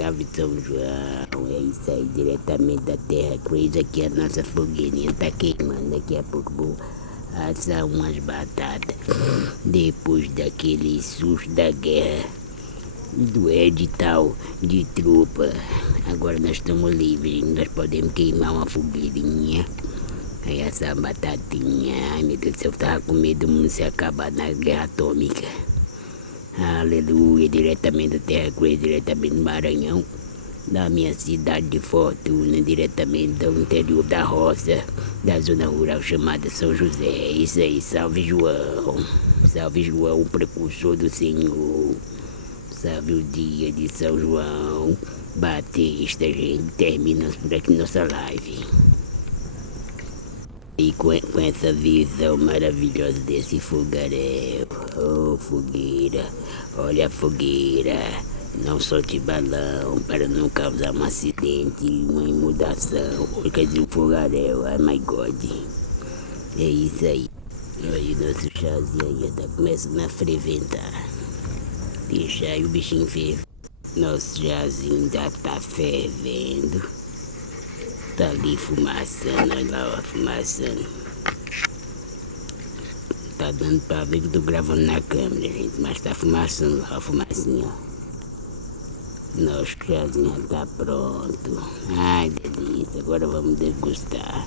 salve São João, é isso aí, diretamente da Terra Crazy. Aqui é a nossa fogueirinha, tá queimando, daqui a pouco vou assar umas batatas. Depois daquele susto da guerra, do edital de tropa, agora nós estamos livres, nós podemos queimar uma fogueirinha. Aí essa batatinha, ai meu Deus do céu, eu tava com medo do mundo se acabar na guerra atômica. Aleluia, diretamente da Terra Crazy, diretamente do Maranhão, da minha cidade de Fortuna, diretamente do interior da roça, da zona rural chamada São José. É isso aí, salve João, o precursor do Senhor. Salve o dia de São João Batista, gente. Terminamos por aqui nossa live. E com essa visão maravilhosa desse fogaréu. Oh, fogueira, olha a fogueira. Não solte balão para não causar um acidente, uma inundação. Quer dizer, um fogaréu, oh my God. É isso aí. Olha o nosso chazinho aí, já tá começando a ferventar. Deixa aí o bichinho ferver. Nosso chazinho já tá fervendo. Tá ali fumaçando, olha lá, ó, fumaçando. Tá dando pra ver que eu tô gravando na câmera, gente, mas tá fumaçando lá, a fumacinha, ó. Nosso chazinho já tá pronto. Ai, delícia, agora vamos degustar.